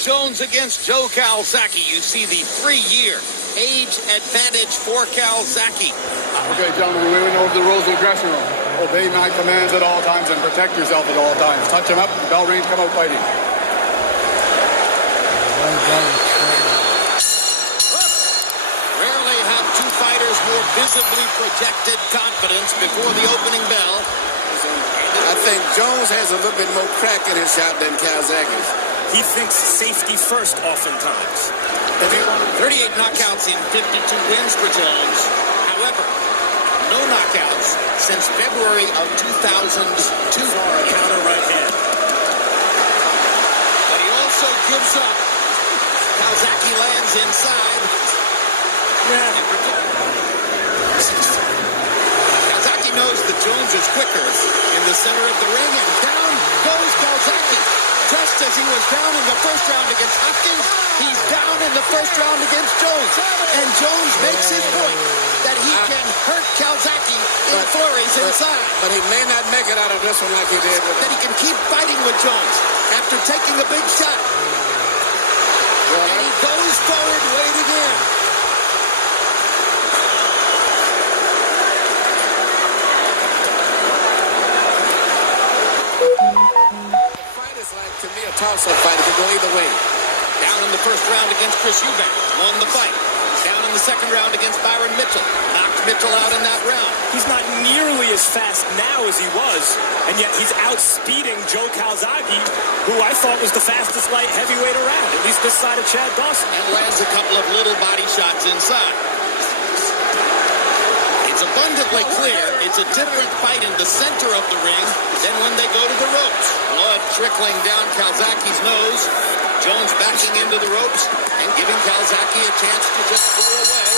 Jones against Joe Calzaghe. You see the 3-year age advantage for Calzaghe. Okay, gentlemen, we know the rules of the dressing room. Obey my commands at all times and protect yourself at all times. Touch him up, bell rings, come out fighting. Rarely have two fighters more visibly projected confidence before the opening bell. I think Jones has a little bit more crack in his shot than Calzaghe's. He thinks safety first oftentimes. 38 knockouts in 52 wins for Jones. However, no knockouts since February of 2002. Counter right hand. But he also gives up. Calzaghe lands inside. Calzaghe knows that Jones is quicker in the center of the ring, and down goes Calzaghe. Just as he was down in the first round against Hopkins, he's down in the first round against Jones. And Jones makes his point that he can hurt Calzaghe in flurries inside. But he may not make it out of this one like he did. That he can keep fighting with Jones after taking a big shot. And he goes forward, waiting in. To me, a toss-up fight. It could go either way. Down in the first round against Chris Eubank. Won the fight. Down in the second round against Byron Mitchell. Knocked Mitchell out in that round. He's not nearly as fast now as he was, and yet he's outspeeding Joe Calzaghe, who I thought was the fastest light heavyweight around, at least this side of Chad Dawson. And lands a couple of little body shots inside. It's abundantly clear it's a different fight in the center of the ring than when they go to the ropes. Blood trickling down Calzaghe's nose. Jones backing into the ropes and giving Calzaghe a chance to just go away.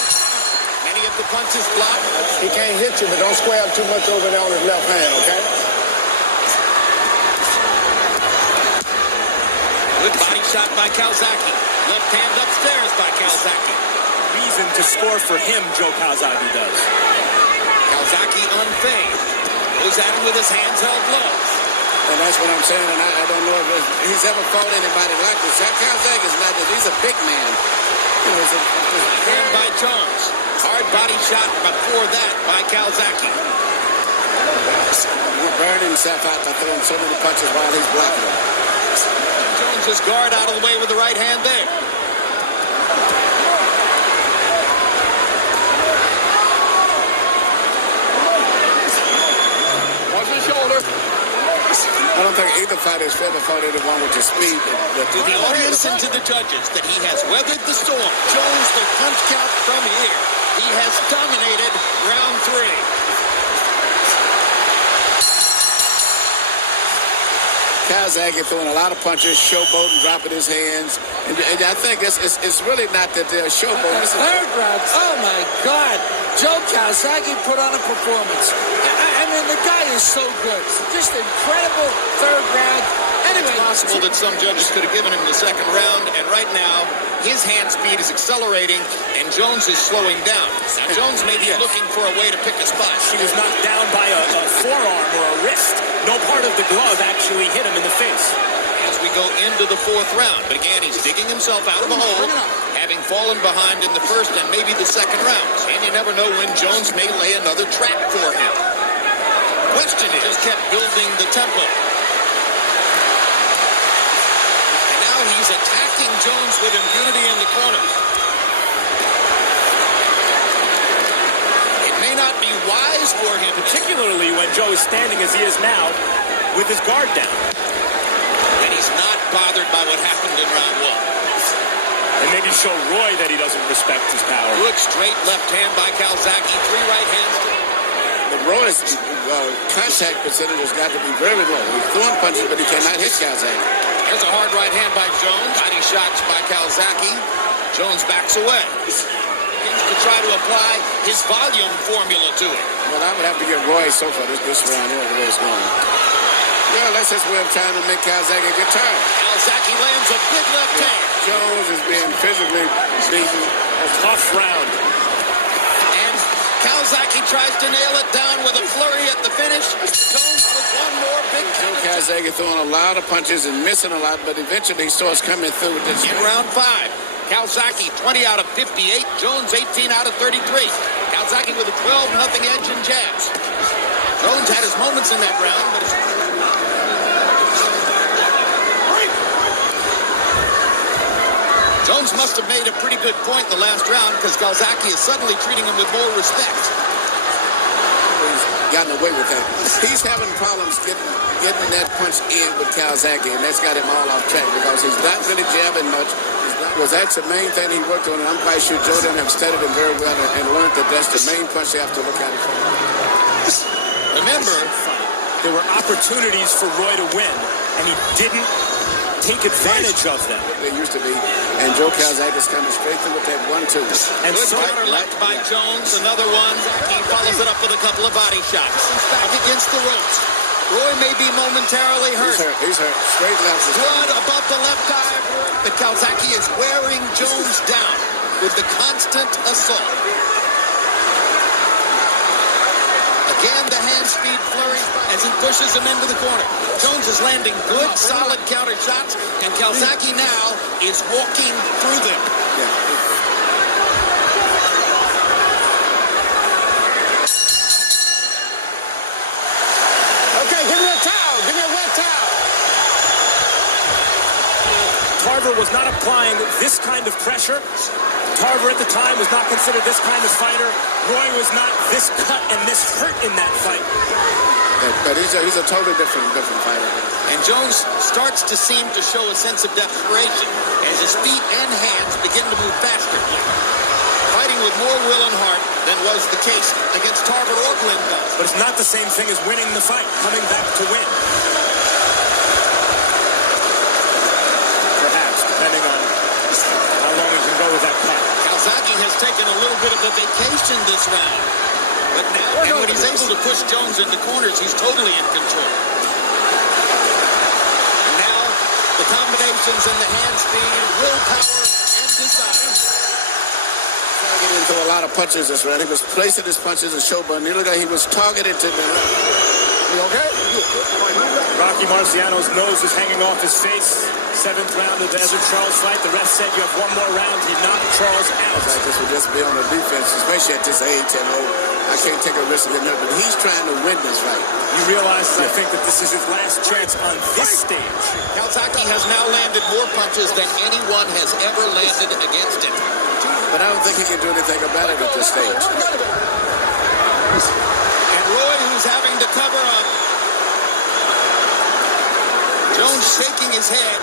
Many of the punches blocked. He can't hit you, but don't square up too much over there on his left hand, okay? Good body shot by Calzaghe. Left hand upstairs by Calzaghe. Reason to score for him, Joe Calzaghe does. Calzaghe unfazed. Goes at him with his hands held low. And that's what I'm saying, and I don't know if he's ever fought anybody like this. Calzaghe is not that. He's a big man. You know, hand by Jones. Hard body shot before that by Calzaghe. He'll burn himself out by throwing so many punches while he's blocking him. Jones' guard out of the way with the right hand there. I don't think either fighter has ever fought anyone with the speed. To the audience and to the judges that he has weathered the storm. Jones, the punch count from here. He has dominated round 3. Calzaghe throwing a lot of punches, showboating, dropping his hands. And I think it's really not that they're showboating. Third round. Oh, my God. Joe Calzaghe put on a performance. I mean, the guy is so good. Just incredible third round. Anyway, it's possible that some judges could have given him the second round, and right now, his hand speed is accelerating, and Jones is slowing down. Now, Jones may be looking for a way to pick a spot. He was knocked down by a forearm or a wrist. No part of the glove actually hit him in the face. As we go into the 4th round, but again, he's digging himself out of a hole, having fallen behind in the first and maybe the second rounds. And you never know when Jones may lay another trap for him. Question is, kept building the tempo. And now he's attacking Jones with impunity in the corner. It may not be wise for him, particularly when Joe is standing as he is now with his guard down. And he's not bothered by what happened in round 1. And maybe show Roy that he doesn't respect his power. Good straight left hand by Calzaghe, 3 right hands. But Roy's contact percentage has got to be very low. He's throwing punches, but he cannot hit Calzaghe. There's a hard right hand by Jones. Body shots by Calzaghe. Jones backs away. Begins to try to apply his volume formula to it. Well, I would have to give Roy so far this round here the way it's going. Yeah, that's his way of trying to make Calzaghe get tired. Calzaghe lands a big left hand. Jones is being physically beaten. A tough round. And Calzaghe tries to nail it down with a flurry at the finish. Jones with one more big counter. Calzaghe throwing a lot of punches and missing a lot, but eventually he starts coming through with this. In round 5, Calzaghe 20 out of 58. Jones 18 out of 33. Calzaghe with a 12-0 edge in jabs. Jones had his moments in that round, but Jones must have made a pretty good point in the last round because Calzaghe is suddenly treating him with more respect. He's gotten away with that. He's having problems getting that punch in with Calzaghe, and that's got him all off track because he's not really jabbing much. Because that's the main thing he worked on, and I'm quite sure Joe done have studied him very well and learned that that's the main punch they have to look at it for. Remember, there were opportunities for Roy to win, and he didn't take advantage of them. They used to be, and Joe Calzaghe is coming straight through with that 1-2. And good counter left by Jones, another one. He follows it up with a couple of body shots. He's back against the ropes. Roy may be momentarily hurt. He's hurt. Straight left. Blood above the left eye. But Calzaghe is wearing Jones down with the constant assault. Again, the hand speed flurry as he pushes him into the corner. Jones is landing good, solid counter shots, and Calzaghe now is walking through them. Okay, give me a towel. Give me a wet towel. Tarver was not applying this kind of pressure. Tarver at the time was not considered this kind of fighter. Roy was not this cut and this hurt in that fight. But he's a totally different fighter. And Jones starts to seem to show a sense of desperation as his feet and hands begin to move faster. Fighting with more will and heart than was the case against Tarver or Glenville. But it's not the same thing as winning the fight, coming back to win. Perhaps, depending on how long he can go with that cut. Calzaghe has taken a little bit of a vacation this round. But now, and when he's able to push Jones into corners, he's totally in control. And now, the combinations and the hand speed, willpower, and desire. Getting into a lot of punches this round. He was placing his punches and show button. He looked like he was targeted to the left. You okay? Rocky Marciano's nose is hanging off his face. 7th round of the Ezra Charles fight. The ref said you have one more round. He knocked Charles out. Like this would just be on the defense, especially at this age. I can't take a risk of getting hurt, but he's trying to win this fight. You realize, I think, that this is his last chance on this stage. Calzaghe has now landed more punches than anyone has ever landed against him. But I don't think he can do anything about it at this stage. And Roy, who's having to cover up. Jones shaking his head.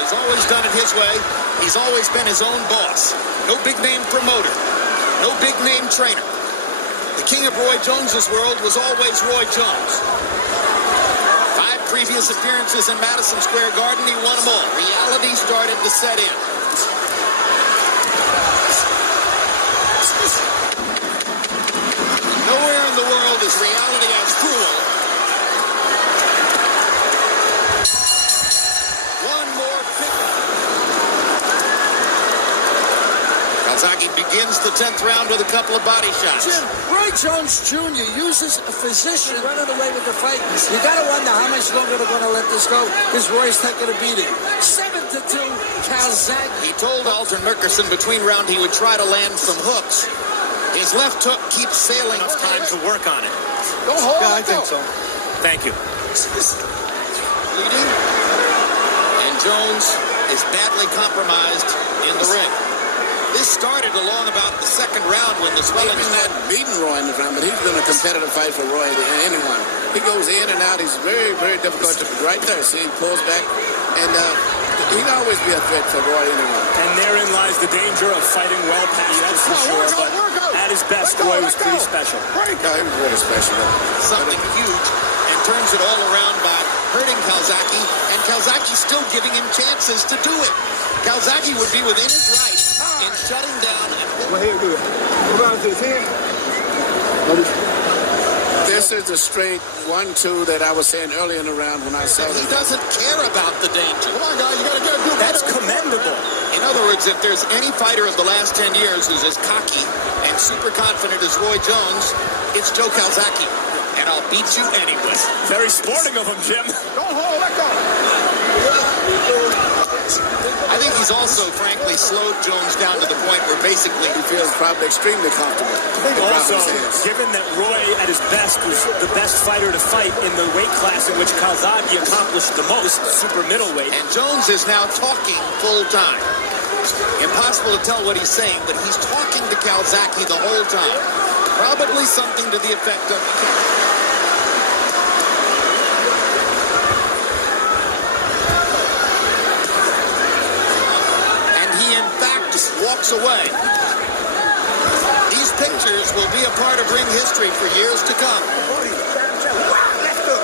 He's always done it his way. He's always been his own boss. No big name promoter. No big name trainer. The king of Roy Jones's world was always Roy Jones. 5 previous appearances in Madison Square Garden, he won them all. Reality started to set in. Nowhere in the world is reality as cruel. One more pick. Calzaghe begins the 10th round with a couple of body shots. Jim, Roy Jones Jr. uses a physician running away with the fight. You got to wonder how much longer they're going to let this go because Roy's taking a beating. 7-2, Calzaghe. He told Alton Merkerson between round he would try to land some hooks. His left hook keeps sailing. Enough time to work on it. Go hold. Yeah, I think so. Thank you. Leading. And Jones is badly compromised in the ring. This started along about the 2nd round when the swelling He's not beating Roy in the round, but he's been a competitive fight for Roy than anyone. He goes in and out. He's very, very difficult to right there. See, he pulls back, and he'd always be a threat for Roy anyone. And therein lies the danger of fighting well past, that's for sure. But at his best, Roy was pretty special. No, he was really special. something huge and turns it all around by hurting Calzaghe, and Calzaghe still giving him chances to do it. Calzaghe would be within his right in shutting down. Well, here, do it. Go down to his hand. This is the straight 1-2 that I was saying earlier in the round when I saw He it. doesn't care about the danger. Come on, guys, you gotta get it. That's commendable. In other words, if there's any fighter of the last 10 years who's as cocky and super confident as Roy Jones, it's Joe Calzaghe. And I'll beat you anyway. Very sporting of him, Jim. Don't hold, let go. I think he's also, frankly, slowed Jones down to the point where basically He feels probably extremely comfortable. Also, given that Roy at his best was the best fighter to fight in the weight class in which Calzaghe accomplished the most, super middleweight. And Jones is now talking full time. Impossible to tell what he's saying, but he's talking to Calzaghe the whole time. Probably something to the effect of... And he, in fact, walks away. These pictures will be a part of ring history for years to come. Left hook.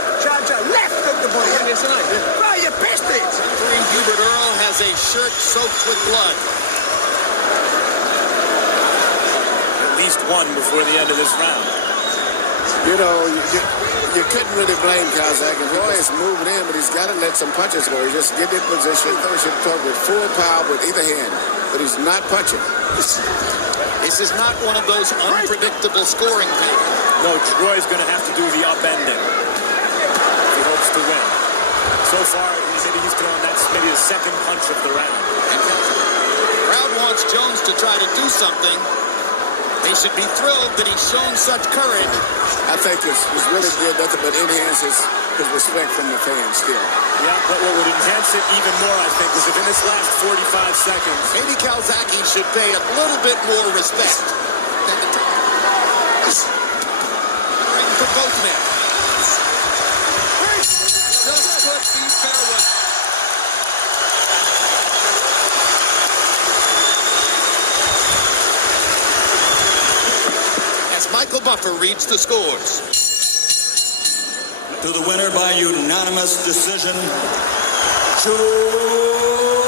Left hook the body. Right, you pissed it. Referee Hubert Earl has a shirt soaked with blood. At least one before the end of this round. You know, you couldn't really blame Calzaghe. Roy is moving in, but he's got to let some punches go. He just get in position, finish it with full power with either hand, but he's not punching. This is not one of those unpredictable scoring things. No, Roy's going to have to do the upending if he hopes to win. So far, he's throwing that maybe the second punch of the round. The crowd wants Jones to try to do something. They should be thrilled that he's shown such courage. I think it's really good, nothing but enhance his respect from the fans still. Yeah, but what would enhance it even more, I think, is if in this last 45 seconds, Maybe Calzaghe should pay a little bit more respect. For both men. Just could be farewell. As Michael Buffer reads the scores. To the winner by unanimous decision, Joe